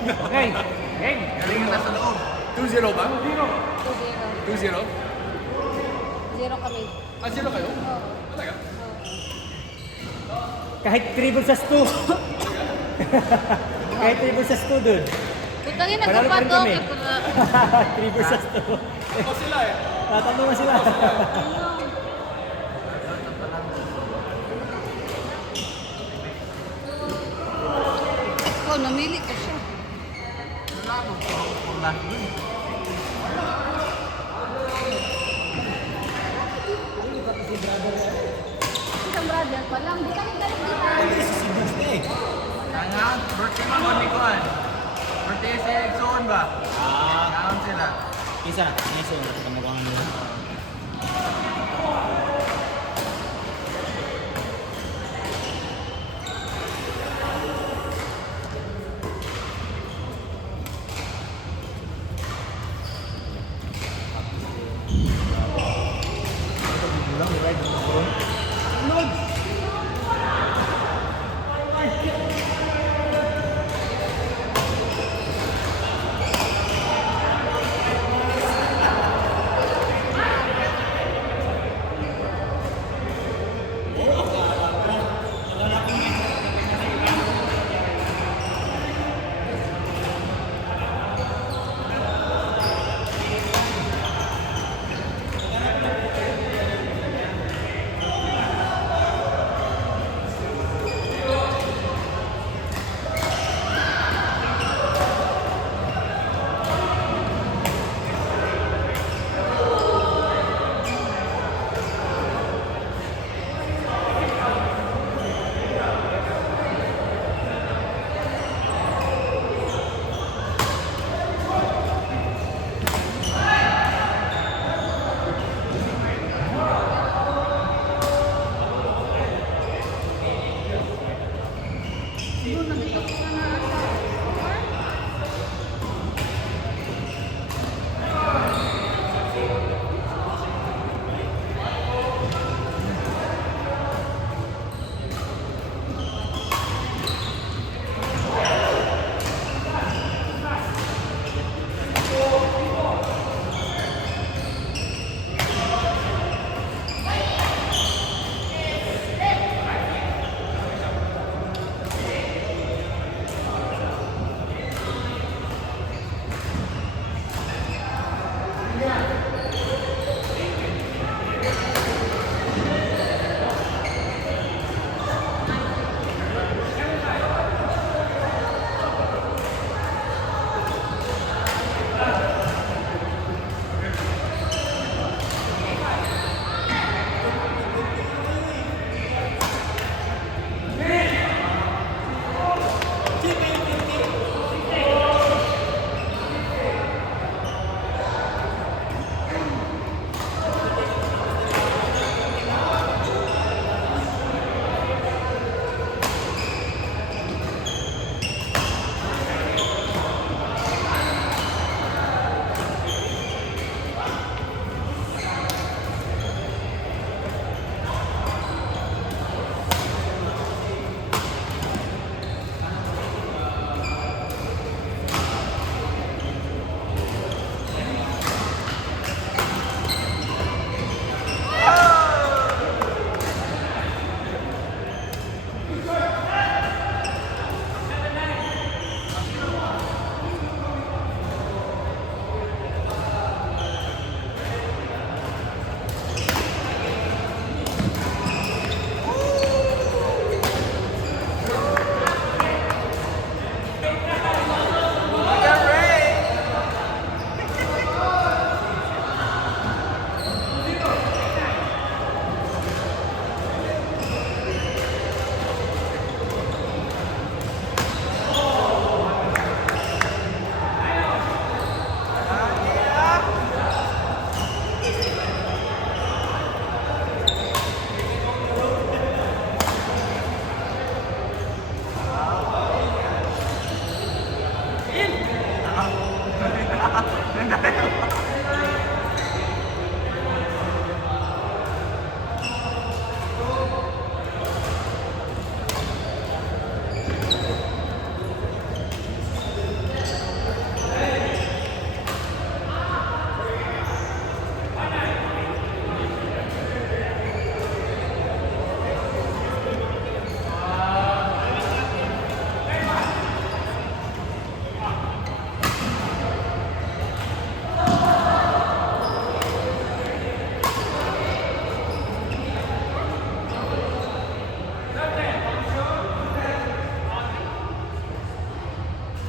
Okay. Game. Galing na sa loob. 2-0 ba? 2-0. 2-0? 0 kami. Ah, 0 kayo? Oo. Talaga? Kahit 3 versus 2. Kahit 3 versus 2 dun. Putangin na Panalo pa rin kapato. kami. 3 versus 2. Ako sila eh. Tatalo na sila. Oh, namili ko siya. Wala ako. Wala ako. Isang brother pa lang. Di kami galing dito. Kaya, birthday mo ni Kuan. Birthday si Exxon ba? Kaon sila. Isa. Isa. Kamukha nila.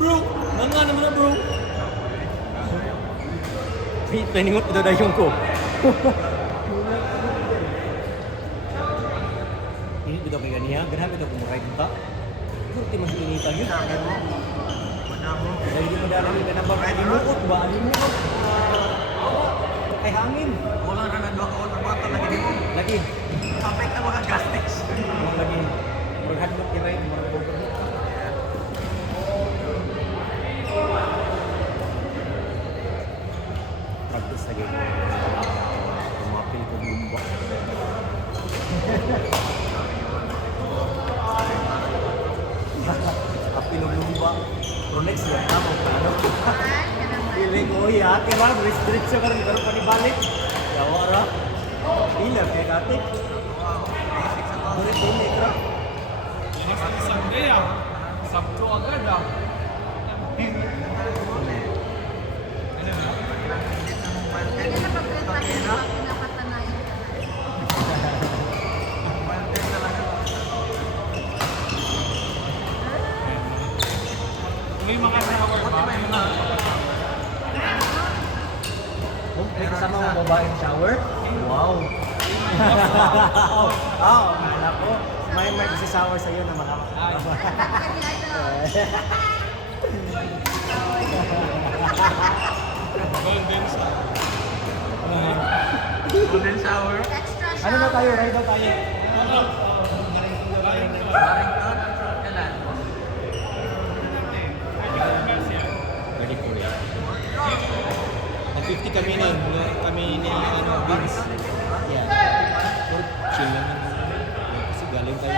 Bro! Nga naman na bro! Piningot ito na yung ko. Ini ito kay ganiya. Grabe ito kung makay punta. Ito mag-initan yun. Dahil di mo dala yung ganabang alimuot ba? Alimuot. Ay hangin. Wala na nag-doon. Nagbata lagi dito. Lagi. Apek na mga gastis. Lagi. Maghadlok yung ride. Maghadlok. Practice lagi. Kumapil ko lumba. Kapil ng lumba. Pero next year, tama ka, ano? Feeling ko, ya, diba? Restriction ka rin, pero panibalik. Yawa ra. Ilan, kaya katik. Burit din, ikra. Sunday ah. Sabto agad ah. Hindi na pag-print tayo, pinapatanayan ka. May mga shower ba? May mga... Oh, may kasama mo babaeng shower? Wow! Oh, akala ko. May shower sa'yo na mga... Golden shower. Golden shower? Extra Ano na tayo? Ride na tayo. Barrington? Kailan? Ready for it. Nag-50 kami nun. Kami ni Vince. Yeah. Pero chill lang. Kasi galing tayo.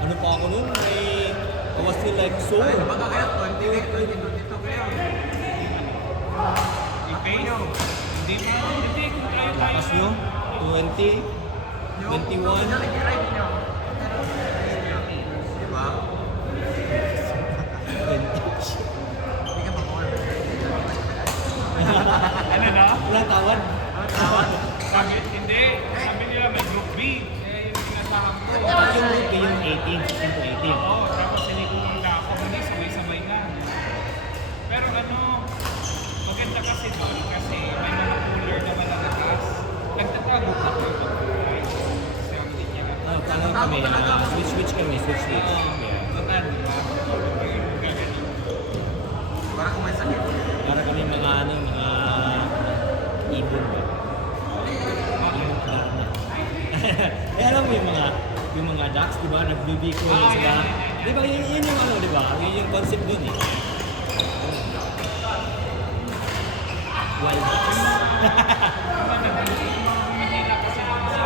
Ano pa ako nun? I was still like so. Ay, baka kaya 28, 22 kayo. Ipinyo. Hindi mo. Hindi ko kayo Lakas nyo. 20. 21. Nag-ride nyo. Diba? 20. Hindi ka pa-more. Ano na? Wala tawad. Sabi, hindi. Sabi nila may group B. Eh, yung pinasahan ko. Yung group yung 18. 16 to 18. Oo, tapos sinigurang na ako. Hindi, sabay-sabay na. Pero ano, maganda kasi doon kasi may mga cooler na malalakas. Nagtatago ka po. Kasi ang linya na. Ano kami? Switch kami. Switch. Yeah. Maganda, di ba? Gaganon. Para kung may sakit. Para kami mga ano, mga ibon ba? Eh alam mo yung mga ducks, di ba? Nagbibiko lang sila. Di ba yun yung ano, di ba? Yun yung concept dun eh. Wild ducks. Manila kasi doon sa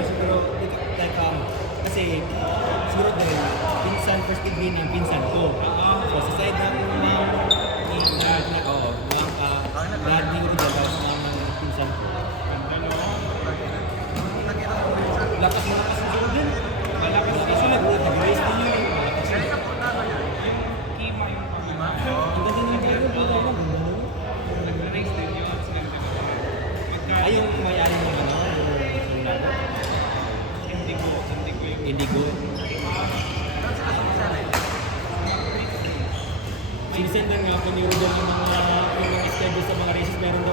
Siguro, like, kasi siguro din, pinsan, first degree na yung pinsan ko. So sa side ng lahat ni Rudy, tapos ng pinsan ko. Lakas mo lakas siguro din. Malakas kasi nag-race din yun. Malakas yun. Kima yung pagkima. Ang ganda ng tayo, buta na. Nag-race din yun. Ay, yung mayari mo ano, yung lalo. Indigo yung Indigo. Sinisendan nga po ni Rudy yung mga schedule sa mga races. Meron daw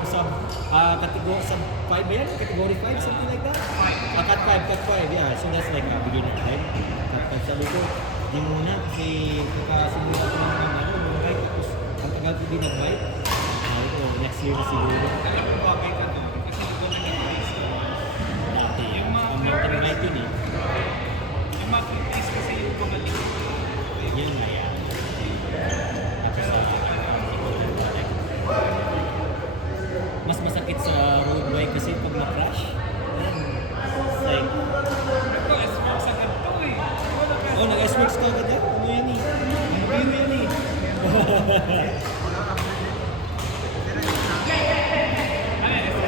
category, sub 5 ba yan? Category 5, something like that? Cut 5, yeah. So that's like beginner time. Cut 5. Sabi ko, di muna kasi kakasimula ko ng mga ride. Tapos ang tagal ko din nag-ride. Sabi ko, next year na siguro. alam mo bagay ka doon. Kasi doon nag-race ka. Dati, ang mountain ride yun eh. Yung mga race kasi yung mga likod. Yun nga yan. Tapos mas masakit sa road bike kasi pag na-crash. It's like, Ito, S-Max agad to eh. Wala ka. oh, nag-S-Works ka agad yan? Ano yan eh? Ano yan eh? Ano,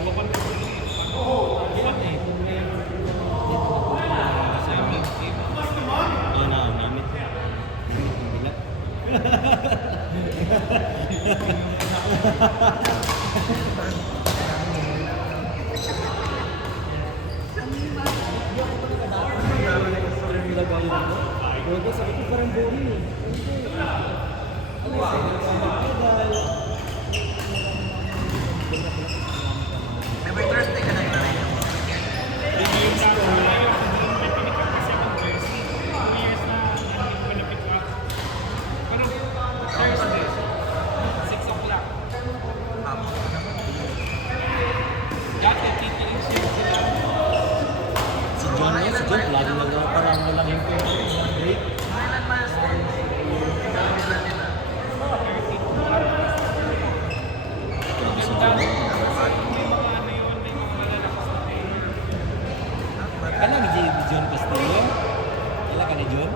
Bukod na po yun. Yan eh. Yan na, namit. Namit yung bilat. Pero sabi ko parang boring eh. Every Thursday ka naglalay. Yung last na yun, may pinikap kasi akong jersey. 2 years na hindi ko na-pick up. Pero Thursday, 6 o'clock. Dati, TTH yun sila. Si John yun, si John, lagi lang parang malaking break. Kailan mas? Si John. May mga ano yun, may mga malalakas na tayo. Alam ni John Castillo? Kailan ka ni John?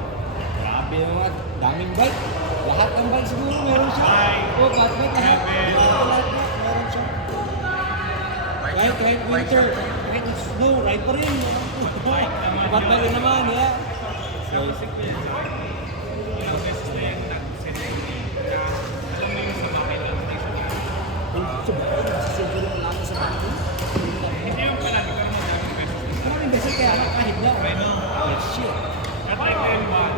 Grabe mga daming bike. Lahat ng bike siguro meron siya. Oh, cat bike lahat. Lahat na, meron siya. Kahit winter, kahit snow, ride pa rin. Cat bike rin naman, yeah. So, Isip ko yun. Ilang beses na yung nag-send ko yun. Alam mo yung sa bahay lang. siguro lang sa bike. Hindi yung pala, nagkaroon ng daming beses. Maraming beses kaya kahit lang. I know. Oh, shit. At like yung one,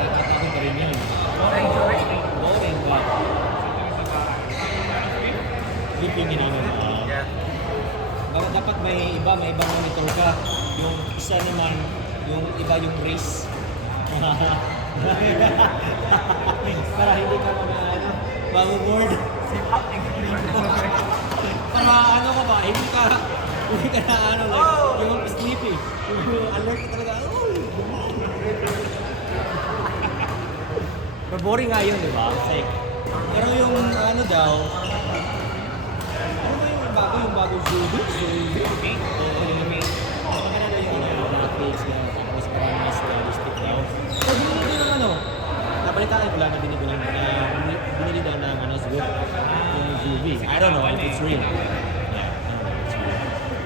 Nakakatakot ka rin yun. Boring, boring. Boring ba? sa bahay. Sleeping in ano. Yeah. Dapat may ibang monitor ka. Yung isa naman, yung iba yung race. Para hindi ka maboboard. Para ano ka ba, hindi ka na ano, like, yung sleepy. Yung alert ka talaga, Pero boring nga yun, di ba? Like, pero yung ano daw, ano ba yung bagong Zubi? Zubi? Maganda yung Netflix, tapos parang mas realistic daw. So, binili din ng ano, napalitaan ko lang na binili daw ng ano, yung Zubi. I don't know if it's real. Yeah, I don't know if it's real.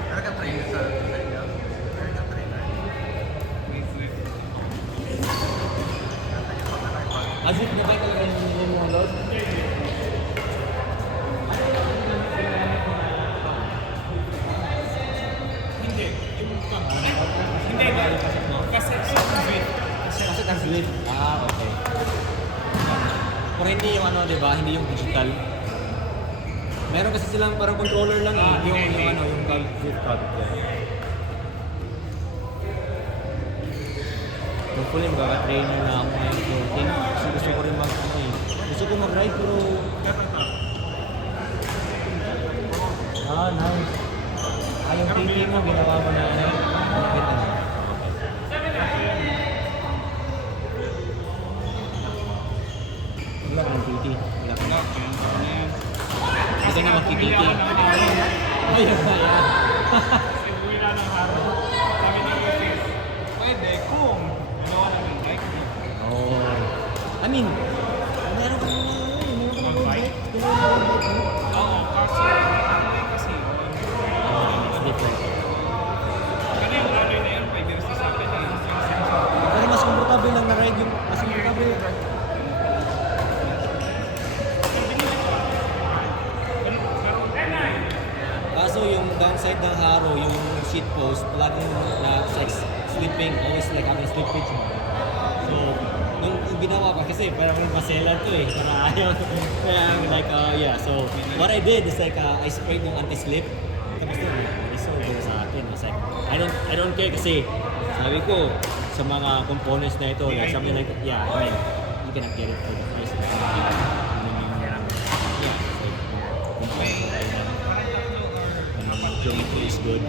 Meron kang trainer sa Meron kang trainer. As if na ba talaga yung mga load? Hindi. Yung hindi na. Kasi sa Swift. Kasi ang Swift. Ah, okay. Pero hindi yung ano, di ba? Hindi yung digital. Meron kasi silang parang controller lang eh. Yung ano, yung Swift card. Hopefully magkaka-trainer na ako ngayon floating. Kasi gusto ko rin ano eh. Gusto ko mag-ride pero... Ah, nice. Ah, yung PT mo, ginawa mo na ano. Malapit na. Wala kang PT. Wala kang Hindi ka na mag-PT. Ayun na yan. Kasi uwi na ng araw. Sabi ni Lucis, pwede kung ginawa namin bike mo. Oh. I mean, meron ka mga bike. Ginawa mo yung bike mo. Oo, kasi It's different. kasi yung alloy na yun, pwede rin sa akin eh. Pero mas komportable lang na ride yung... Mas komportable yung ride. Kaso yung downside ng Haro, yung seat post, laging na like sleeping, always like having sleep pitch. So, nung ginawa ko, kasi parang maselan to eh, para ayaw. Kaya like, yeah, so what I did is like, I sprayed yung anti-slip. Tapos yun, resolve yun sa akin. It's like, I don't care kasi, sabi ko, sa mga components na ito, like something like, yeah, I mean, you cannot get it for the price. Yeah, it's like, components na yun. Geometry is good.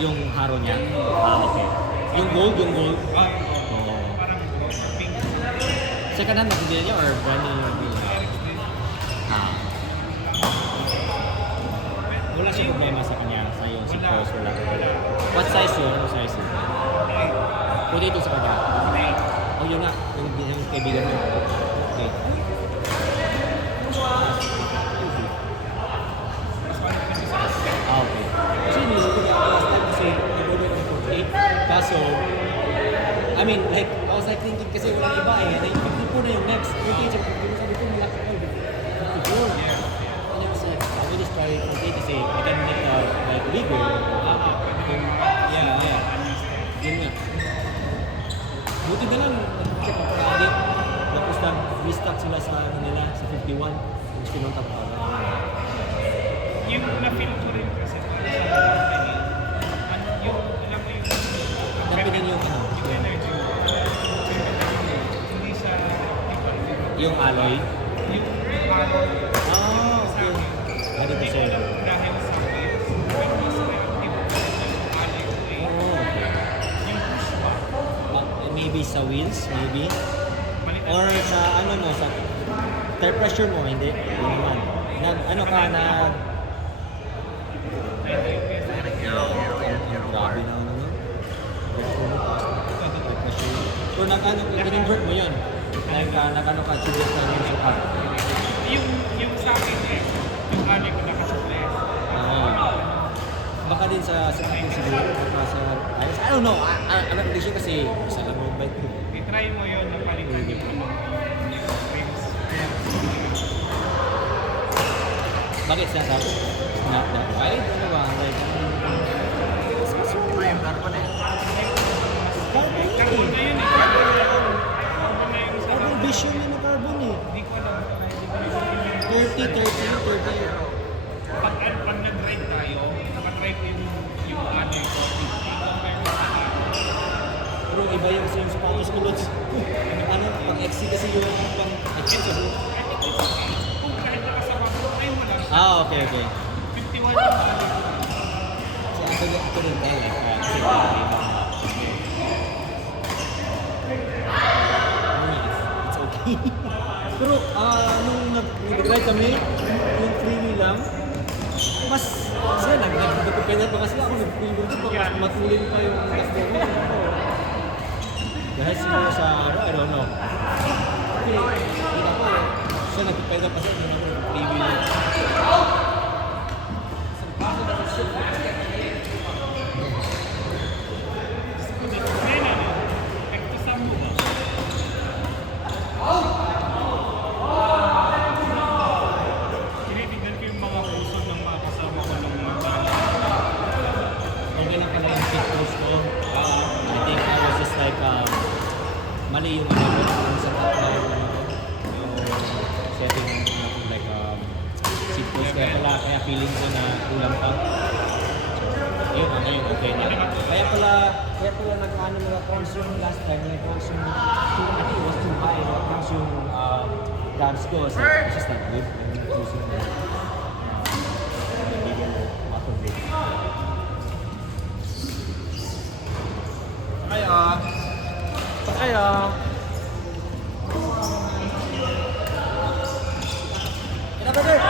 Yung haro niya? Ah, okay. Yung gold? Oo. Second hand nabili niya or brand new yung nabili niya? Ah. Wala siya problema sa kanya, sa yung seat post, wala. What size yun? Ano size yun? Pwede ito sa kanya. Oh, yun nga. Yung kaibigan mo. Okay. thinking kasi walang iba eh. Na yung 54 na yung next. 38 sa 54, sabi ko malaki ko. 54. And I was like, I will just try 48 kasi I can make like bigger. Yeah. Yun nga. Buti na lang, check ako na edit. Tapos restock sila sa ano nila, sa 51. Tapos pinuntak pa ako. Yung na-feel ko rin kasi sa company, yung, alam mo yung, Dapitin yung ano, yung energy mo. Hindi sa yung alloy. yung parang Ah, okay. Ano hindi to ko say? alam dahil sa wheels, pero mas reactive ko yung alay ko eh. Oh, okay. Yung pushback, Maybe sa wheels, maybe. balikan Or sa ano mo, sa tire pressure mo, hindi. Hindi naman. Ano ka, grabe na ano no? Tire pressure. So, i-convert mo yun. Like, nag-ano ka, suggest na yung sukat. yung sa akin eh, yung alay ko nakasupply. Baka din sa akin siguro, baka sa, I don't know, I'm not really sure kasi isa lang mo bike ko. I-try mo yun na palitan yung ano, yung rims. Bakit sinasabi? Not that wide? Ano ba? Like, Iba yung carbon eh. Carbon na yun eh. Carbon na yung sa Carbon vision yun ng carbon eh. Hindi ko alam. 30. Pag nag-drive tayo, naka-drive yung ano yung 40. Compare mo sa akin. Pero iba yung sapatos ko, Lods. Ano, pag XC kasi yung pang XC. Kung kahit nakasama ko, ay mo lang. Okay. 51 yung ano. So, ako rin tayo eh. Kasi it's okay. Pero, nung nag-ride kami, yung freeway lang, mas, sila nag-dependent pa kasi ako, nag-freeway ko pa, mas matulin pa yung takbo ko. Dahil siguro sa, I don't know. Okay, yun ako, siya nag-dependent pa siya, yun ako nag-freeway lang. Tinitignan ko yung mga puso ng mga kasama ko ng mga Okay lang pala yung pit post ko. I think I was just like, mali yung ano ko sa top na yung ano ko. Yung setting ng ano ko, like, seat post. Kaya feeling ko na kulang pa. Ayun, ngayon, okay na. Kaya pala nag-ano mga cons yung last time, nag-cons yung, I think it was too high, nag-cons yung tabs ko. So, it's just not good. I'm using the middle upper brake. Kaya. Kenapa deh?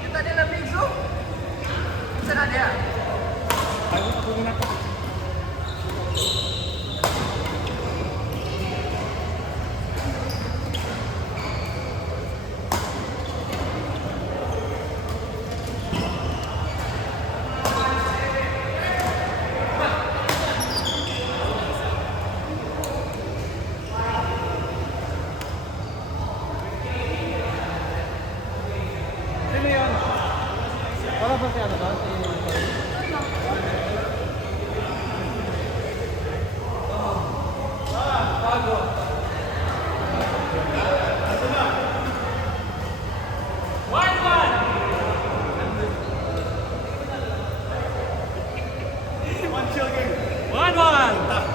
Kita dia nak mixu? Sana dia. ako muna ko. Sino yun? Wala ba si ano doon? One.